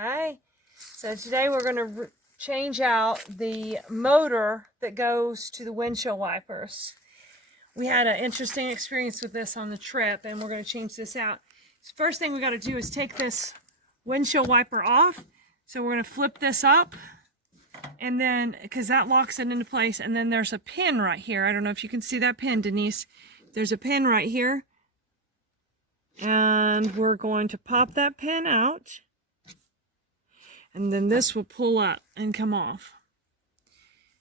Hi. So today we're going to change out the motor that goes to the windshield wipers. We had an interesting experience with this on the trip, and we're going to change this out. So first thing we got to do is take this windshield wiper off. So we're going to flip this up, and then because that locks it into place, and then there's a pin right here. I don't know if you can see that pin, Denise. There's a pin right here, and we're going to pop that pin out. And then this will pull up and come off.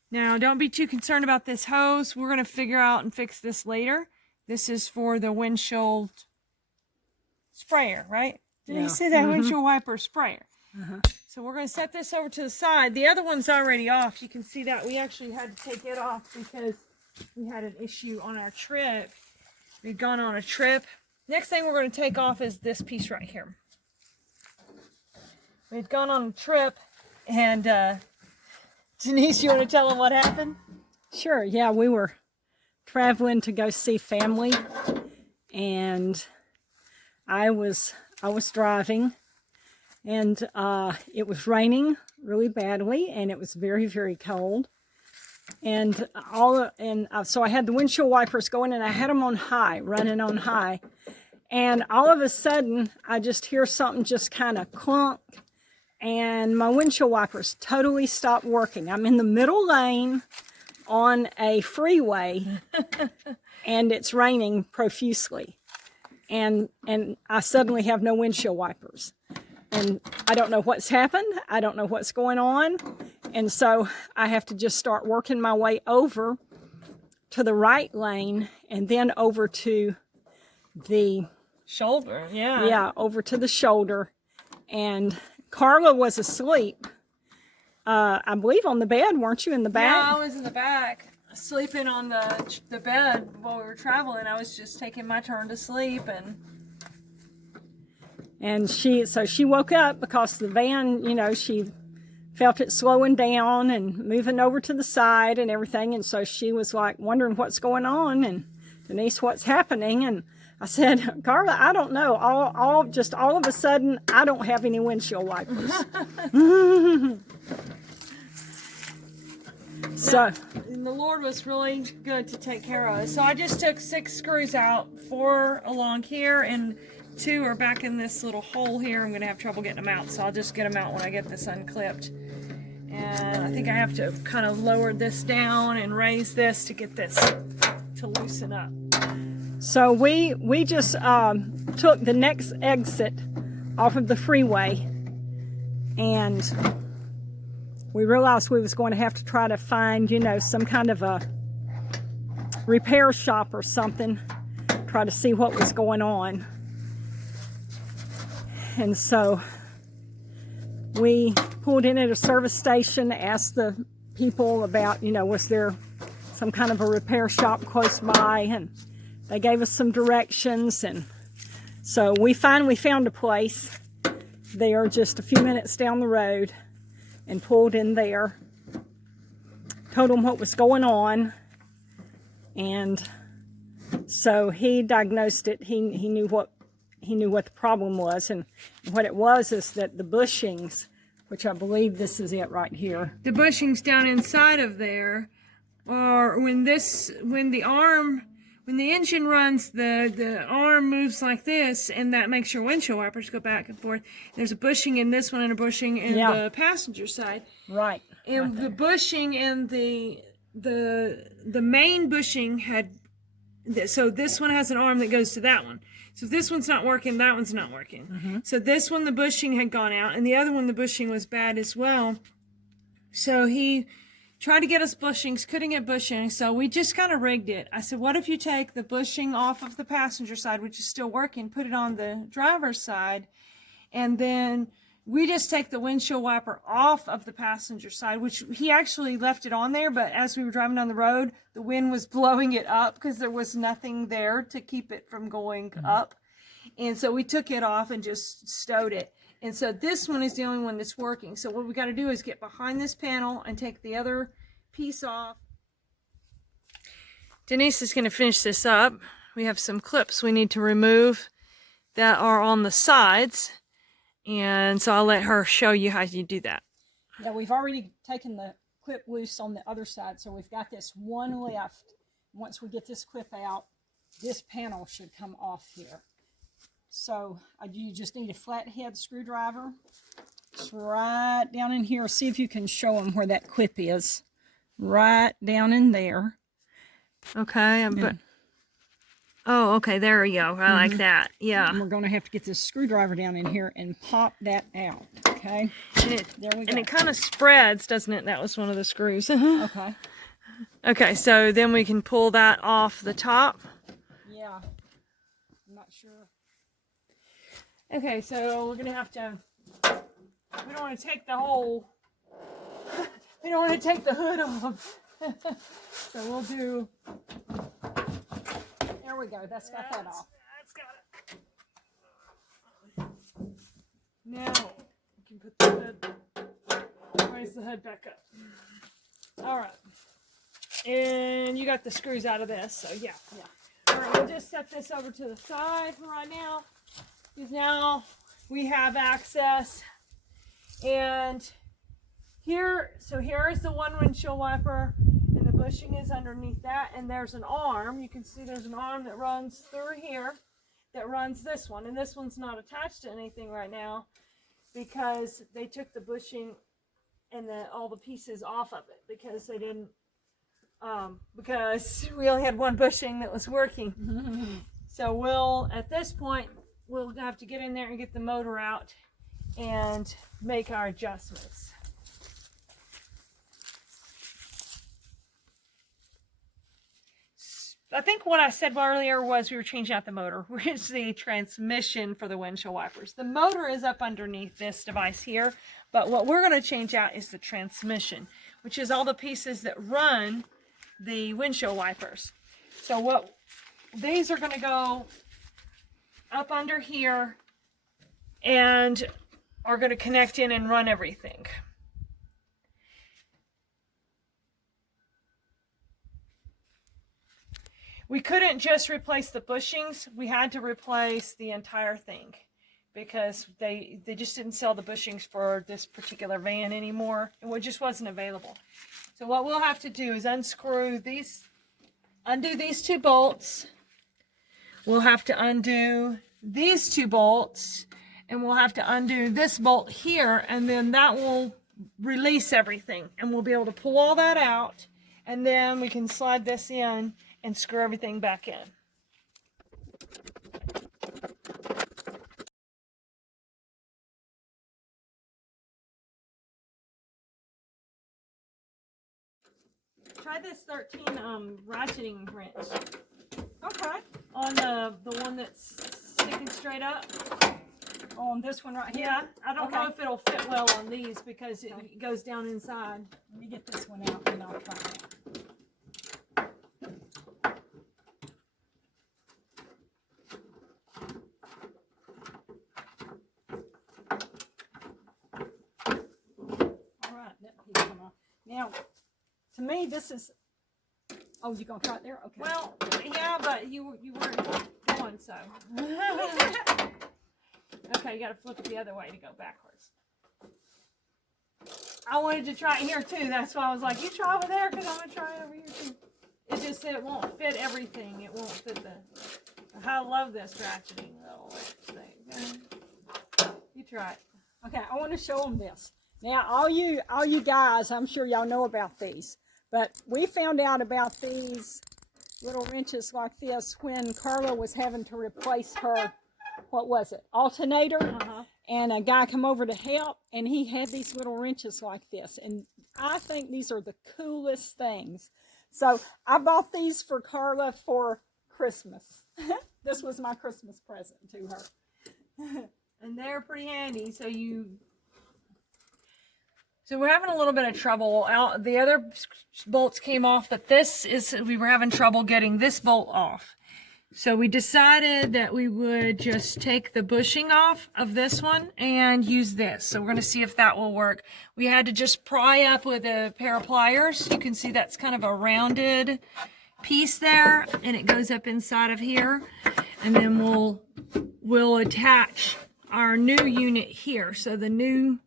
Now, don't be too concerned about this hose. We're going to figure out and fix this later. This is for the windshield sprayer, right? Did you say that? Windshield wiper sprayer. So we're going to set this over to the side. The other one's already off. You can see that we actually had to take it off because we had an issue on our trip. We'd gone on a trip. Next thing we're going to take off is this piece right here. We'd gone on a trip, and Denise, you want to tell them what happened? Sure, yeah, we were traveling to go see family, and I was driving, and it was raining really badly, and it was very, very cold, and so I had the windshield wipers going, and I had them on high, running on high, and all of a sudden, I just hear something just kind of clunk, and my windshield wipers totally stopped working. I'm in the middle lane on a freeway, and it's raining profusely. And I suddenly have no windshield wipers. And I don't know what's happened. I don't know what's going on. And so I have to just start working my way over to the right lane and then over to the shoulder. Yeah, over to the shoulder. And Carla was asleep, I believe, on the bed. Weren't you in the back? Yeah, I was in the back, sleeping on the bed while we were traveling. I was just taking my turn to sleep, and she woke up because the van, she felt it slowing down and moving over to the side and everything, and so she was like wondering what's going on, and Denise, what's happening? And I said, Carla, I don't know. All of a sudden, I don't have any windshield wipers. So, and the Lord was really good to take care of us. So I just took 6 screws out, 4 along here, and 2 are back in this little hole here. I'm going to have trouble getting them out, so I'll just get them out when I get this unclipped. And I think I have to kind of lower this down and raise this to get this to loosen up. So we just took the next exit off of the freeway, and we realized we was going to have to try to find, some kind of a repair shop or something, try to see what was going on. And so we pulled in at a service station, asked the people about, was there some kind of a repair shop close by, and they gave us some directions, and so we finally found a place there just a few minutes down the road and pulled in there, told him what was going on, and so he diagnosed it. He knew what the problem was, and what it was is that the bushings, which I believe this is it right here. The bushings down inside of there, or when the engine runs, the arm moves like this, and that makes your windshield wipers go back and forth. There's a bushing in this one and a bushing in the passenger side. Right. And the bushing and the main bushing had, so this one has an arm that goes to that one. So if this one's not working, that one's not working. So this one, the bushing had gone out, and the other one, the bushing was bad as well. So he tried to get us bushings, couldn't get bushings, so we just kind of rigged it. I said, what if you take the bushing off of the passenger side, which is still working, put it on the driver's side, and then we just take the windshield wiper off of the passenger side, which he actually left it on there, but as we were driving down the road, the wind was blowing it up because there was nothing there to keep it from going up. And so we took it off and just stowed it. And so this one is the only one that's working. So what we got to do is get behind this panel and take the other piece off. Denise is going to finish this up. We have some clips we need to remove that are on the sides. And so I'll let her show you how you do that. Now we've already taken the clip loose on the other side, so we've got this one left. Once we get this clip out, this panel should come off here. So you just need a flathead screwdriver. It's right down in here. See if you can show them where that clip is. Right down in there. Okay, oh, okay, there we go. I like that. Yeah. And we're going to have to get this screwdriver down in here and pop that out. Okay. There we go. And it kind of spreads, doesn't it? That was one of the screws. Okay. Okay, so then we can pull that off the top. Yeah. I'm not sure. Okay, so we're going to have to, we don't want to take the whole, we don't want to take the hood off. So we'll do, there we go. That's got that off. That's got it. Now, we can put the hood, raise the hood back up. All right. And you got the screws out of this, so yeah. All right, we'll just set this over to the side for right now, because now we have access. And here, so here is the one windshield wiper, and the bushing is underneath that, and there's an arm. You can see there's an arm that runs through here that runs this one, and this one's not attached to anything right now because they took the bushing and all the pieces off of it because they didn't, because we only had one bushing that was working. So we'll, at this point, we'll have to get in there and get the motor out and make our adjustments. I think what I said earlier was we were changing out the motor, which is the transmission for the windshield wipers. The motor is up underneath this device here, but what we're going to change out is the transmission, which is all the pieces that run the windshield wipers. So what these are going to go up under here and are going to connect in and run everything. We couldn't just replace the bushings. We had to replace the entire thing because they just didn't sell the bushings for this particular van anymore. It just wasn't available. So what we'll have to do is undo these two bolts. We'll have to undo these two bolts, and we'll have to undo this bolt here, and then that will release everything, and we'll be able to pull all that out, and then we can slide this in and screw everything back in. Try this 13 ratcheting wrench. Okay. On the one that's sticking straight up. On this one right here? Yeah, I don't know if it'll fit well on these because it goes down inside. Let me get this one out and I'll try that. Now, to me, this is. Oh, you gonna try it there? Okay. Well, yeah, but you weren't going so. Okay, you got to flip it the other way to go backwards. I wanted to try it here too. That's why I was like, you try over there because I'm gonna try it over here too. It's just that it won't fit everything. It won't fit the. I love this ratcheting little thing. You try it. Okay, I want to show them this. Now, all you guys, I'm sure y'all know about these, but we found out about these little wrenches like this when Carla was having to replace her, what was it, alternator, and a guy come over to help, and he had these little wrenches like this, and I think these are the coolest things. So I bought these for Carla for Christmas. This was my Christmas present to her. And they're pretty handy, So we're having a little bit of trouble. The other bolts came off, but we were having trouble getting this bolt off. So we decided that we would just take the bushing off of this one and use this. So we're going to see if that will work. We had to just pry up with a pair of pliers. You can see that's kind of a rounded piece there, and it goes up inside of here. And then we'll attach our new unit here. So the new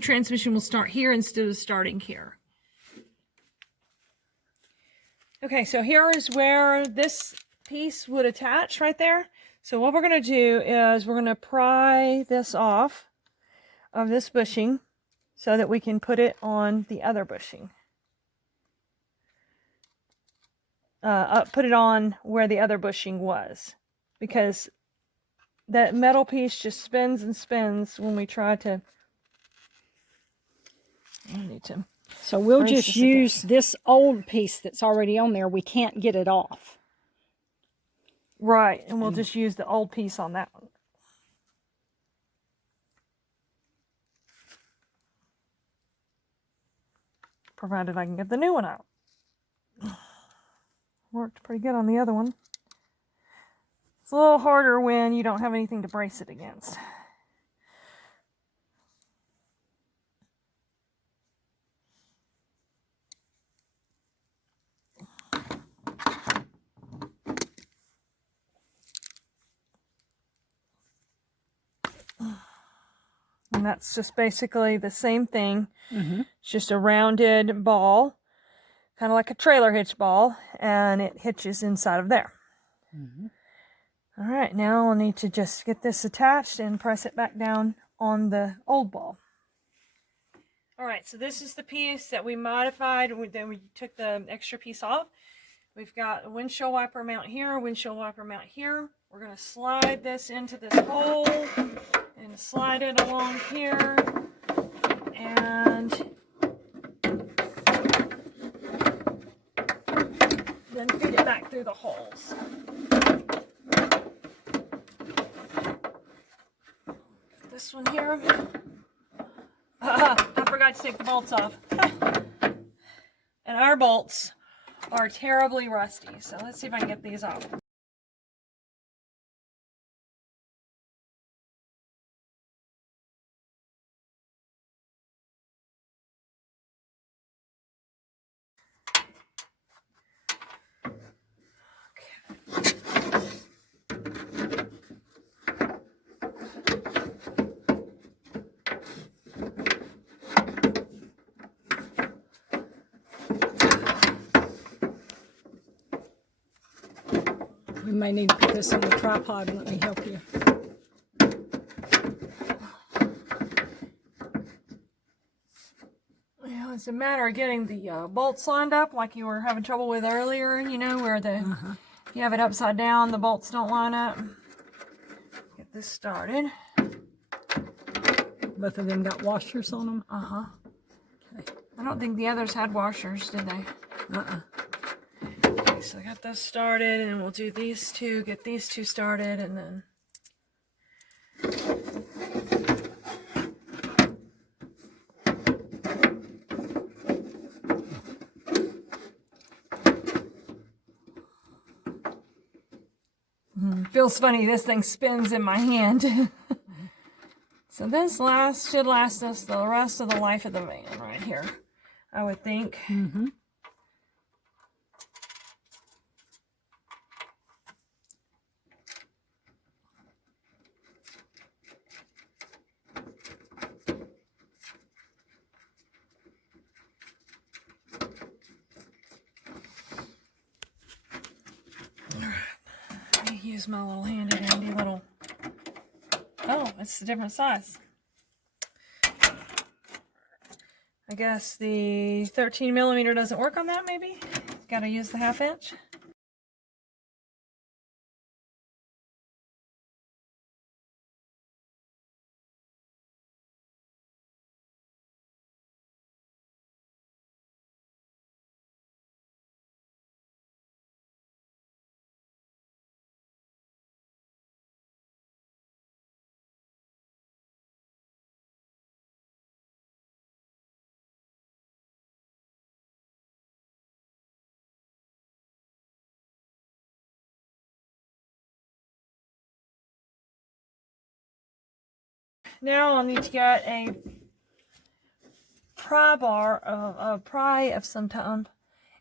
transmission will start here instead of starting here. Okay, so here is where this piece would attach right there. So what we're going to do is we're going to pry this off of this bushing so that we can put it on the other bushing. Put it on where the other bushing was, because that metal piece just spins and spins when we try to. I need to. So we'll just use this old piece that's already on there. We can't get it off. Right, and we'll just use the old piece on that one. Provided I can get the new one out. Worked pretty good on the other one. It's a little harder when you don't have anything to brace it against. And that's just basically the same thing. It's just a rounded ball, kind of like a trailer hitch ball, and it hitches inside of there. All right, now I'll need to just get this attached and press it back down on the old ball. All right, so this is the piece that we modified. Then we took the extra piece off. We've got a windshield wiper mount here, a windshield wiper mount here. We're going to slide this into this hole and slide it along here, and then feed it back through the holes. This one here. I forgot to take the bolts off. And our bolts are terribly rusty, so let's see if I can get these off. We may need to put this on the tripod and let me help you. Well, it's a matter of getting the bolts lined up like you were having trouble with earlier, you know, where the if you have it upside down, the bolts don't line up. Get this started. Both of them got washers on them? Okay. I don't think the others had washers, did they? Okay, so I got those started, and we'll do these two, get these two started, and then feels funny, this thing spins in my hand. So this should last us the rest of the life of the van right here, I would think. Use my little handy little, oh, it's a different size. I guess the 13 millimeter doesn't work on that, maybe? Gotta use the 1/2 inch. Now I'll need to get a pry bar, a pry of some kind,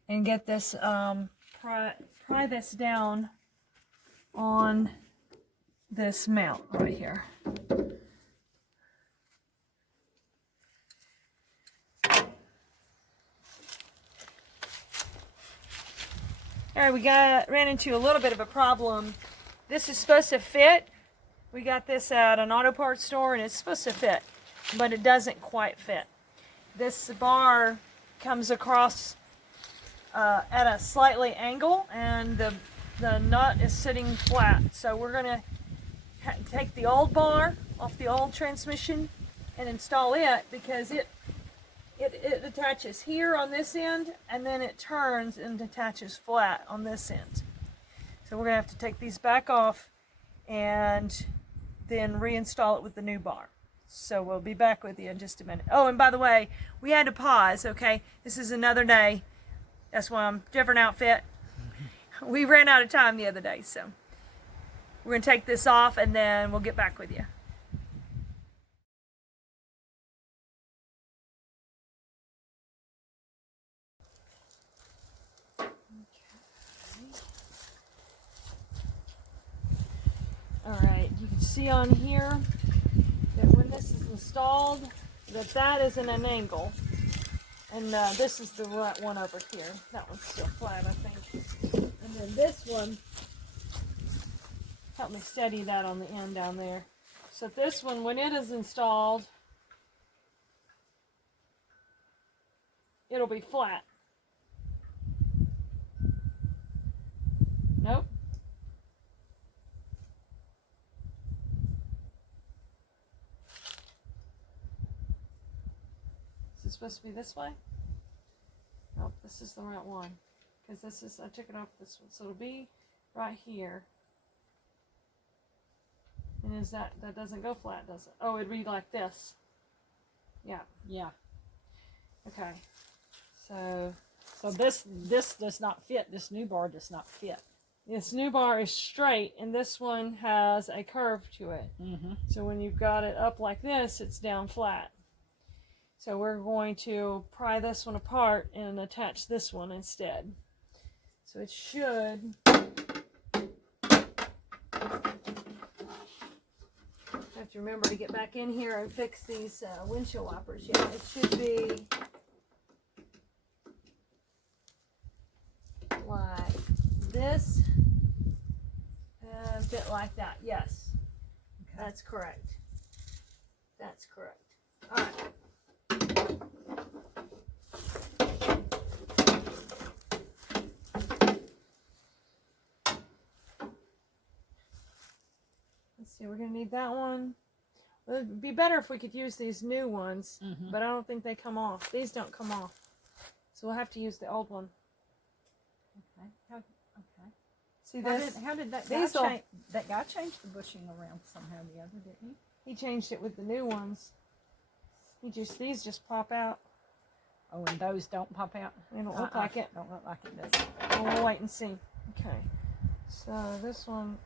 and get this, pry this down on this mount right here. All right, we ran into a little bit of a problem. This is supposed to fit. We got this at an auto parts store and it's supposed to fit, but it doesn't quite fit. This bar comes across at a slightly angle and the nut is sitting flat. So we're gonna take the old bar off the old transmission and install it because it attaches here on this end and then it turns and attaches flat on this end. So we're gonna have to take these back off and then reinstall it with the new bar. So we'll be back with you in just a minute. Oh, and by the way, we had to pause, okay? This is another day. That's why I'm different outfit. We ran out of time the other day, so we're gonna take this off and then we'll get back with you. Alright, you can see on here that when this is installed, that is in an angle. And this is the right one over here. That one's still flat, I think. And then this one, help me steady that on the end down there. So this one, when it is installed, it'll be flat. Nope. Is it supposed to be this way? Nope, this is the right one. Because this is, I took it off this one. So it'll be right here. And is that doesn't go flat, does it? Oh, it'd read like this. Yeah. Yeah. Okay. So this does not fit. This new bar does not fit. this new bar is straight and this one has a curve to it. Mm-hmm. So when you've got it up like this, it's down flat. So we're going to pry this one apart and attach this one instead. So it should have to remember to get back in here and fix these windshield wipers. Yeah, it should be like this and a bit like that. Yes, okay. That's correct. That's correct. All right. Let's see, we're going to need that one. Well, it'd be better if we could use these new ones, but I don't think they come off. These don't come off. So we'll have to use the old one. Okay. Okay. See this? How did that guy change? That guy changed the bushing around somehow or the other, didn't he? He changed it with the new ones. These just pop out. Oh, and those don't pop out? They don't look like it. Don't look like it, does it? We'll wait and see. Okay. So this one.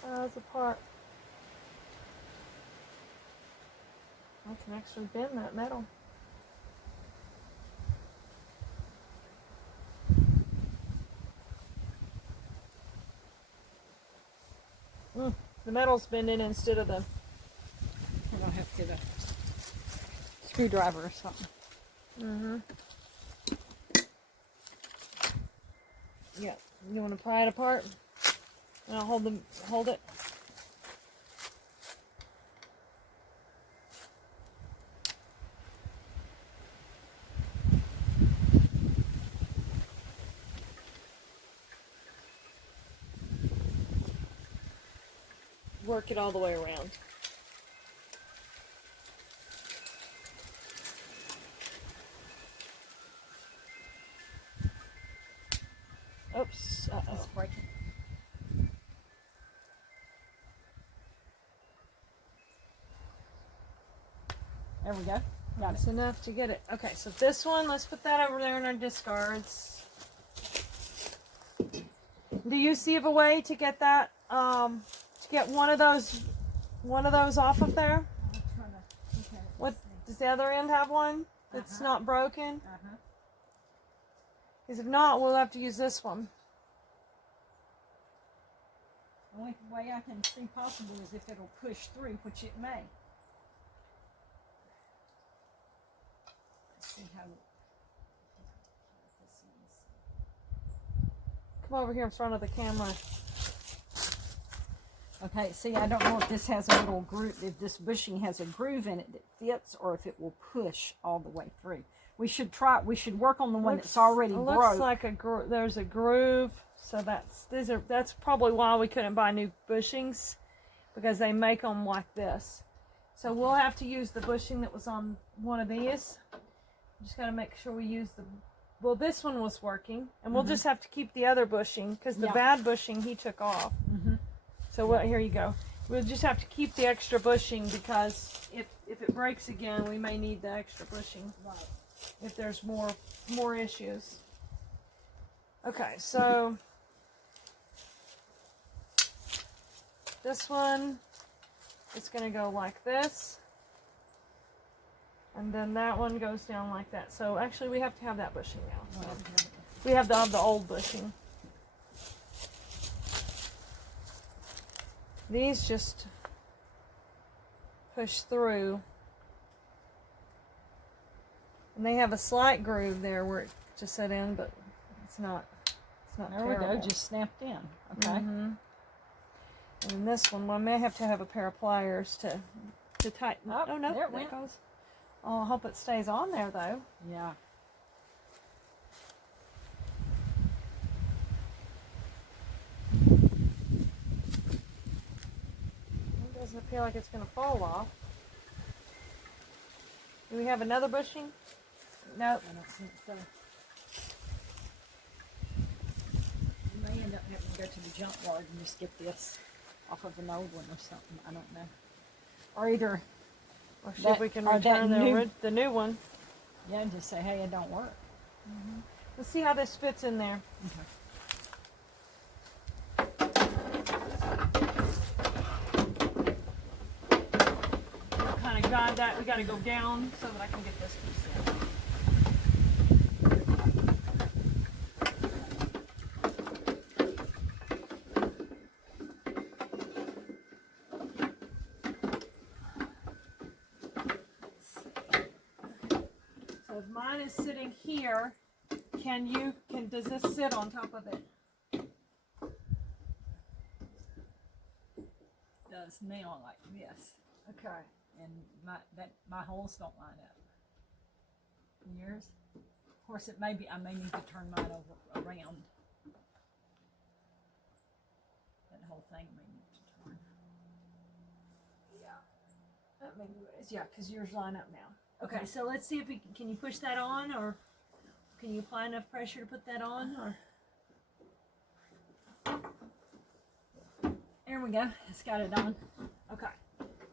Falls apart. I can actually bend that metal. The metal's bending instead of the... We're going to have to get a screwdriver or something. Mm-hmm. Yeah. You want to pry it apart? And I'll hold it. Work it all the way around. Oops. Uh-oh. It's breaking. There we go. Got That's enough to get it. Okay, so this one, let's put that over there in our discards. Do you see of a way to get that, to get one of those off of there? I'm trying to look at it. What? Does the other end have one that's not broken? Uh-huh. Because if not, we'll have to use this one. The only way I can see possible is if it'll push through, which it may. Let's see how this is. Come over here in front of the camera. Okay, see, I don't know if this has a little groove, if this bushing has a groove in it that fits, or if it will push all the way through. We should work on the one that's already broke. Looks like there's a groove, so that's probably why we couldn't buy new bushings, because they make them like this. So we'll have to use the bushing that was on one of these. Just gotta make sure we use well, this one was working, and we'll just have to keep the other bushing, because the bad bushing he took off. So here you go. We'll just have to keep the extra bushing, because if it breaks again, we may need the extra bushing. Right. If there's more issues. Okay, so this one is going to go like this, and then that one goes down like that. So actually, we have to have that bushing now. So we have the old bushing. These just push through, and they have a slight groove there where it just set in, but it's not There terrible. we go, just snapped in. Okay. And this one, I may have to have a pair of pliers to tighten. Oh no, there it there went. it goes. Oh, I hope it stays on there though. Yeah. It doesn't appear like it's going to fall off. Do we have another bushing? Nope. I don't think so. You may end up having to go to the junkyard and just get this off of an old one or something. I don't know. Or either, Or see if we can return the new one. yeah, and just say, hey, it don't work. Let's see how this fits in there. Okay. We'll kind of guide that. We got to go down so that I can get this piece in. So if mine is sitting here, does this sit on top of it? Does now like this. Okay. And my holes don't line up. And yours? Of course, I may need to turn mine over around. That whole thing may need to turn. Yeah. That maybe it is. Yeah, because yours line up now. Okay, so let's see if can you push that on, or can you apply enough pressure to put that on, or? There we go. It's got it on. Okay.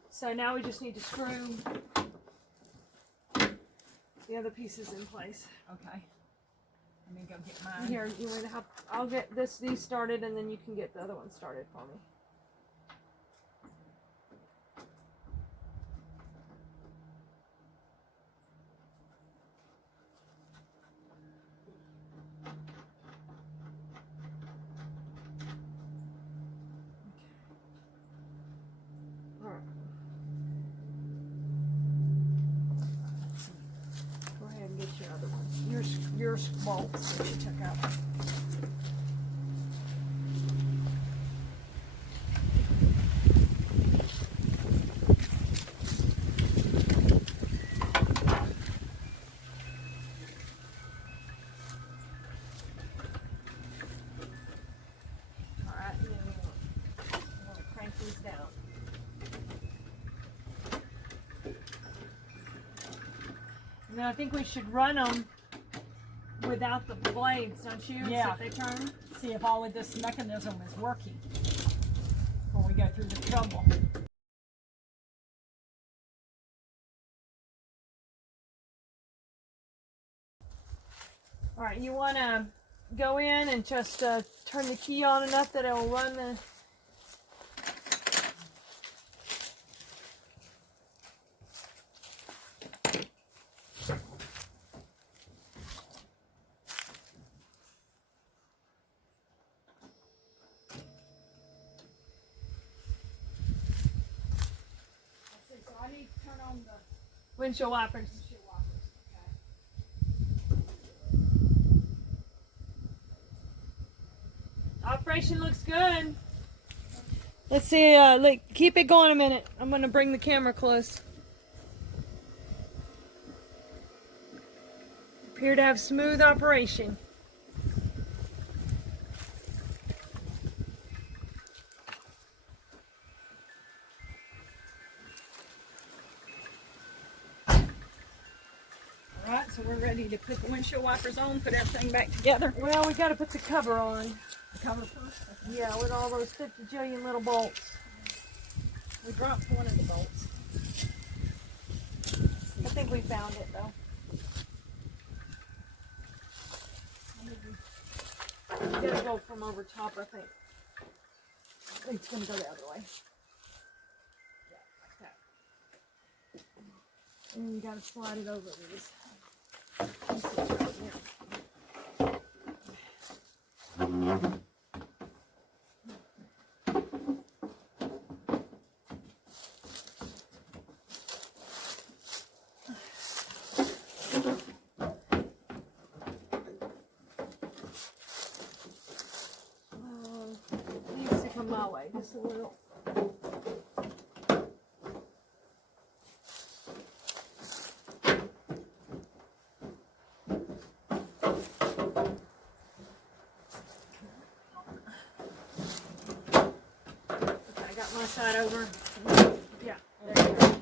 So now we just need to screw the other pieces in place. Okay. Let me go get mine. Here, you want to help? I'll get these started, and then you can get the other one started for me. Go ahead and get your other ones. Your bolts that you took out. All right, and then we want to crank these down. And then I think we should run them without the blades, don't you? Yeah. See if they turn. See if all of this mechanism is working before we go through the trouble. All right, you want to go in and just turn the key on enough that it will run the... turn on the Windshield wipers. windshield wipers. Okay. Operation looks good. Let's see, look, keep it going a minute. I'm gonna bring the camera close. Appear to have smooth operation. Alright, so we're ready to put the windshield wipers on, put everything back together. Well, we gotta put the cover on. The cover first. Okay. Yeah, with all those 50 jillion little bolts. We dropped one of the bolts. I think we found it though. You gotta go from over top, I think. It's gonna go the other way. Yeah, like that. And you gotta slide it over these. You can see from my way, just a little. I got my side over. Yeah, there you go.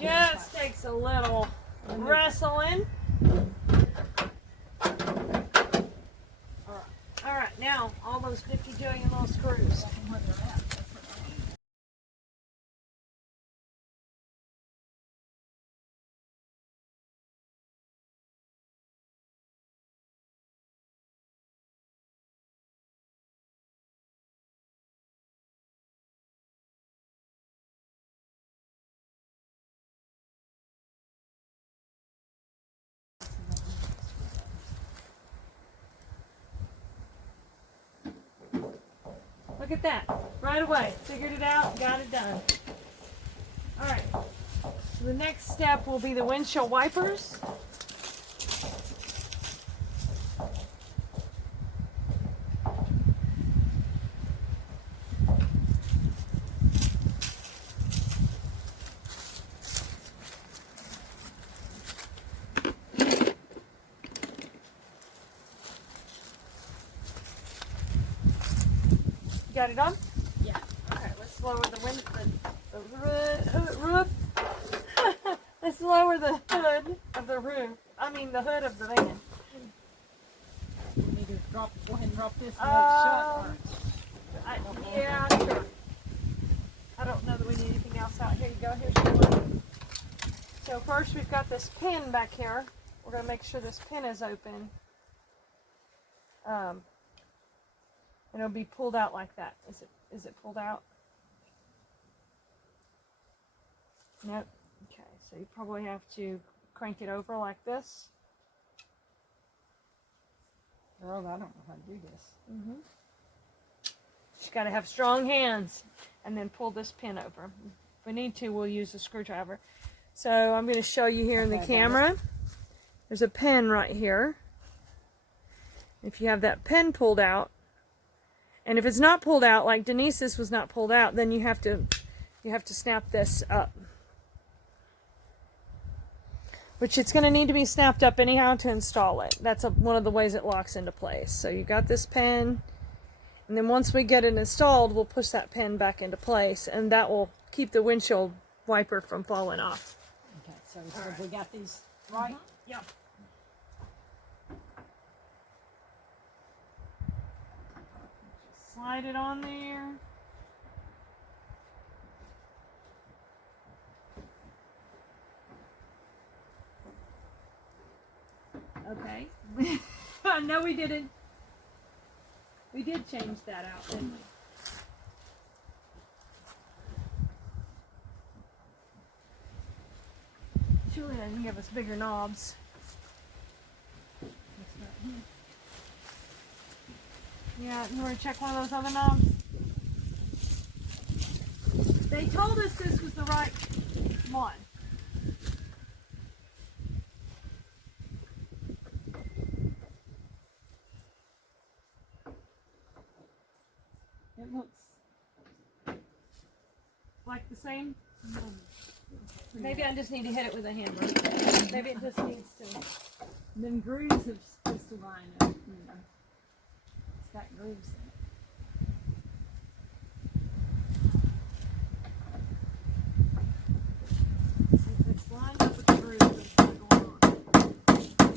Just takes a little wrestling. All right, now all those 50 jillion little screws. Look at that. Right away. Figured it out. Got it done. All right. So the next step will be the windshield wipers. Got it on? Yeah. Okay, let's lower the roof. Let's lower the hood of the roof. I mean the hood of the van. We need to go ahead and drop this and let it shut. Yeah, sure. I don't know that we need anything else out. Here you go. Here's your one. So first we've got this pin back here. We're going to make sure this pin is open. And it'll be pulled out like that. Is it pulled out? Nope. Okay, so you probably have to crank it over like this. Girl, I don't know how to do this. Mm-hmm. You got to have strong hands, and then pull this pin over. If we need to, we'll use a screwdriver. So I'm going to show you here in the camera. There's a pin right here. If you have that pin pulled out, and if it's not pulled out, like Denise's was not pulled out, then you have to snap this up. Which it's going to need to be snapped up anyhow to install it. That's one of the ways it locks into place. So you got this pin, and then once we get it installed, we'll push that pin back into place, and that will keep the windshield wiper from falling off. Okay, so right. We got these right? Mm-hmm. Yep. Slide it on there. Okay. No, we didn't. We did change that out, didn't we? Surely they can give us bigger knobs. Yeah, you want to check one of those other knobs? They told us this was the right Come on. It looks Like the same? Maybe Maybe I just need to hit it with a hammer. Maybe it just needs to. them grooves are supposed to line up, you know. It's got grooves in it. It's lined up with the groove that's not going on.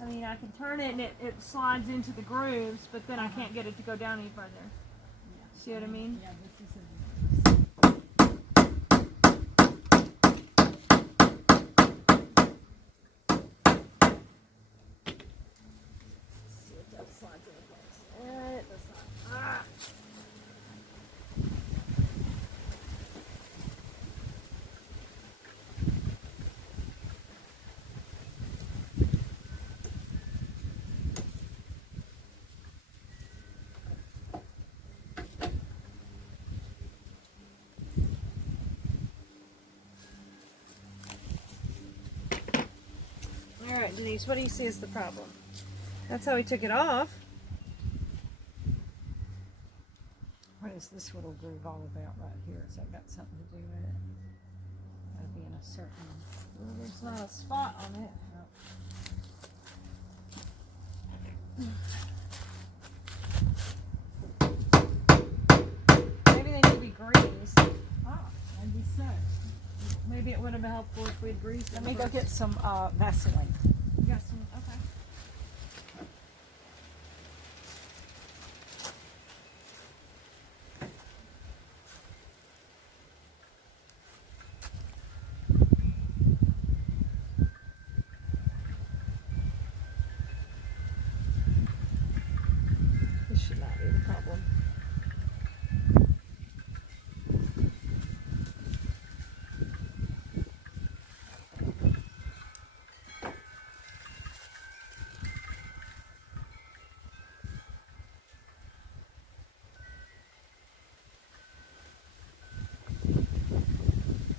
I mean, I can turn it and it slides into the grooves, but then I can't get it to go down any further. Yeah. See what I mean? Yeah, this is a See if that slides into place. It does not. Ah. All right, Denise, what do you see as the problem? That's how we took it off. What is this little groove all about right here? Has that got something to do with it? Gotta be in a certain. Well, there's not a spot on it. Maybe they need to be greased. Ah, maybe so. Maybe it would have been helpful if we'd greased Let them me go first. get some Vaseline. You got some? Okay. This should not be the problem.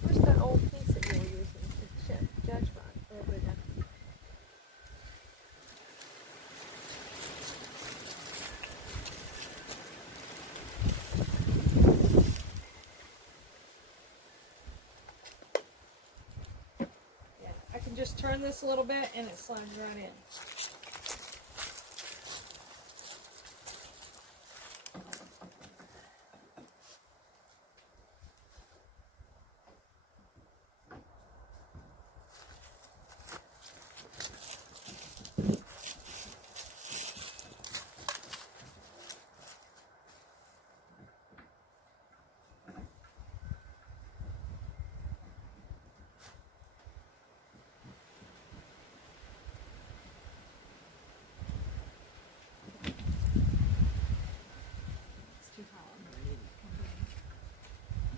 Where's that old piece that you were using to judge by? Over there. Yeah, I can just turn this a little bit and it slides right in. It's too hot. I'm gonna need it to come down.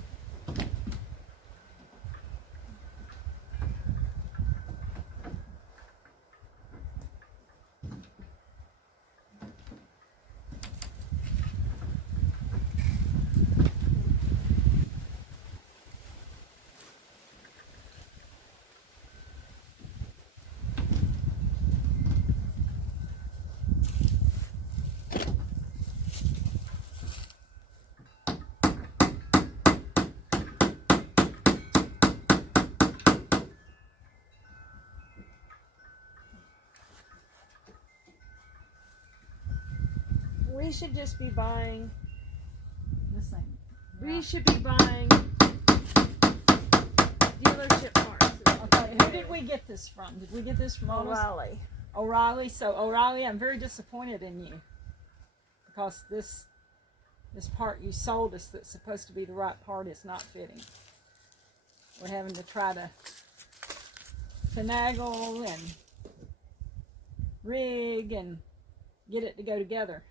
We should just be buying. The same. We should be buying dealership parts. Okay, who did we get this from? Did we get this from O'Reilly? O'Reilly. So O'Reilly, I'm very disappointed in you because this part you sold us that's supposed to be the right part is not fitting. We're having to try to finagle and rig and get it to go together.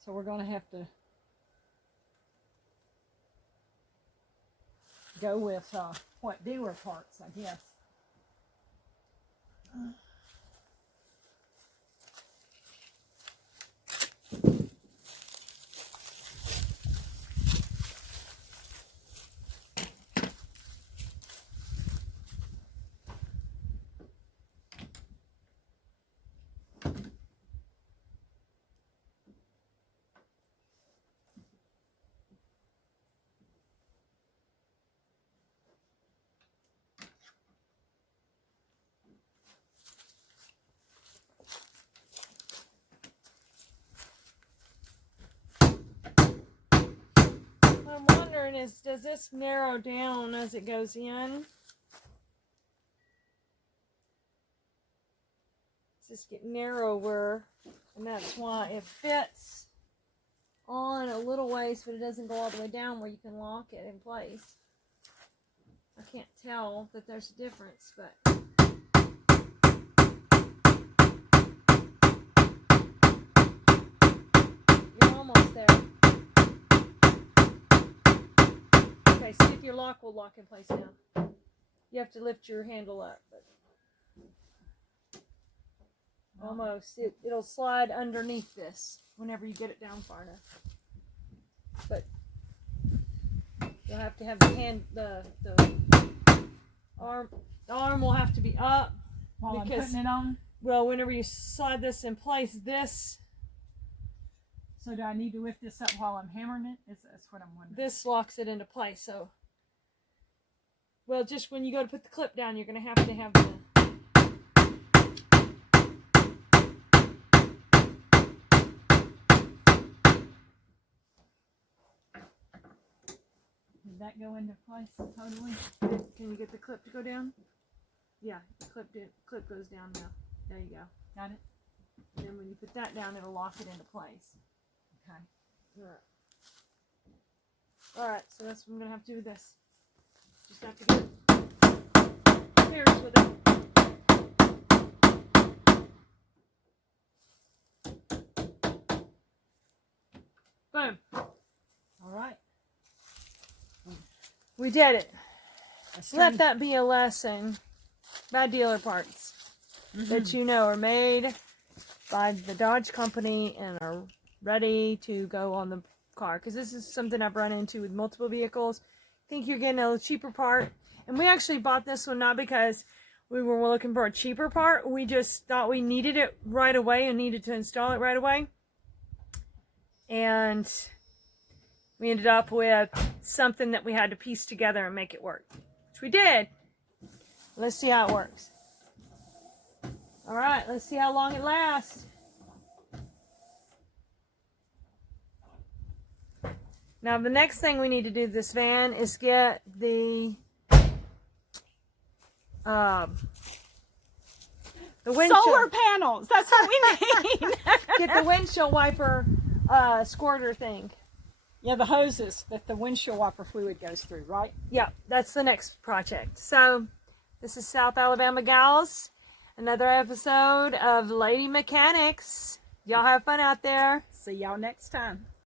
So we're going to have to go with what dealer parts, I guess. I'm wondering does this narrow down as it goes in? Does this get narrower? And that's why it fits on a little ways, but it doesn't go all the way down where you can lock it in place. I can't tell that there's a difference, but you're almost there. Okay, see if your lock will lock in place now. You have to lift your handle up, but almost. It'll slide underneath this whenever you get it down far enough. But you'll have to have the arm will have to be up. While I'm putting it on? Well, whenever you slide this in place, this... So do I need to lift this up while I'm hammering it? That's what I'm wondering. This locks it into place, so... Well, just when you go to put the clip down, you're going to have the... Did that go into place totally? Can you get the clip to go down? Yeah, the clip goes down now. There you go. Got it? And then when you put that down, it'll lock it into place. Okay. Alright, so that's what I'm going to have to do with this. Just have to get pierced with it. Boom. Alright. We did it. Let that be a lesson by dealer parts that you know are made by the Dodge company and are ready to go on the car. Because this is something I've run into with multiple vehicles. Think you're getting a cheaper part. And we actually bought this one not because we were looking for a cheaper part. We just thought we needed it right away and needed to install it right away. And we ended up with something that we had to piece together and make it work. Which we did. Let's see how it works. Alright, let's see how long it lasts. Now the next thing we need to do to this van is get the windshield. Solar panels! That's what we need! Get the windshield wiper squirter thing. Yeah, the hoses that the windshield wiper fluid goes through, right? Yeah, that's the next project. So, this is South Alabama Gals. Another episode of Lady Mechanics. Y'all have fun out there. See y'all next time.